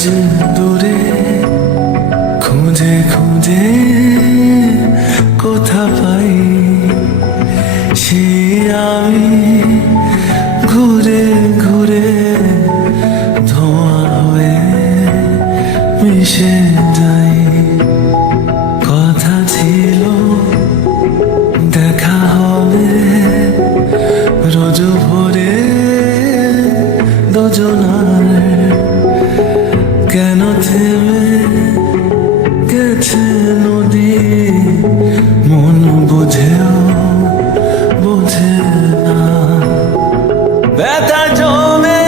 দূরে খুঁজে খুঁজে কোথা পাই ঘুরে ঘুরে ধোঁয়া হয়ে গেছে নদী। মন বুঝেও বোঝে না। ব্যথা জমে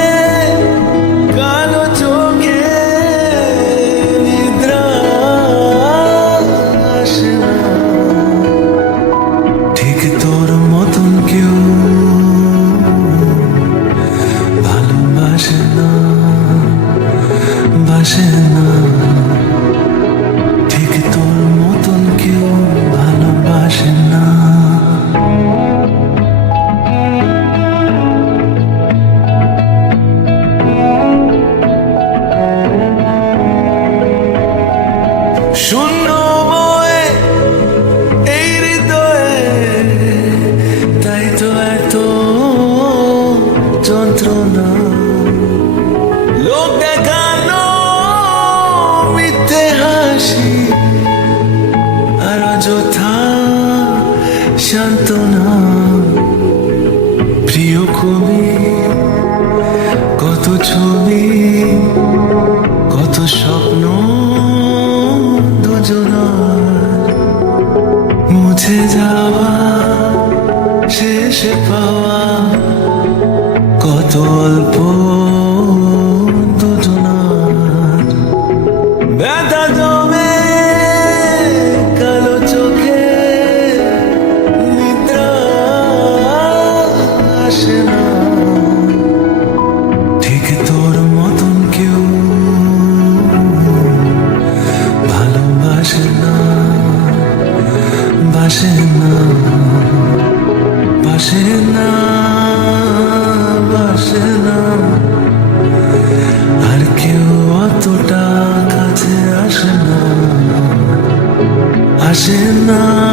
কালো চোখে নিদ্রা ঠিক তোর মতন কেউ ভালোবাসে না, বাসে না। শূন্য বয়ে এই হৃদয়ে, তাই তো এত যন্ত্রণা। লোক দেখানো মিথ্যে হাসি আর অযথা সান্ত্বনা। প্রিয় কবি, কত ছবি, কত স্বপ্ন মুছে যাওয়া শেষ পাওয়া কত পাশে না পাশে না পাশে না আর কেউ অতটা কাছে আসে না আসে না।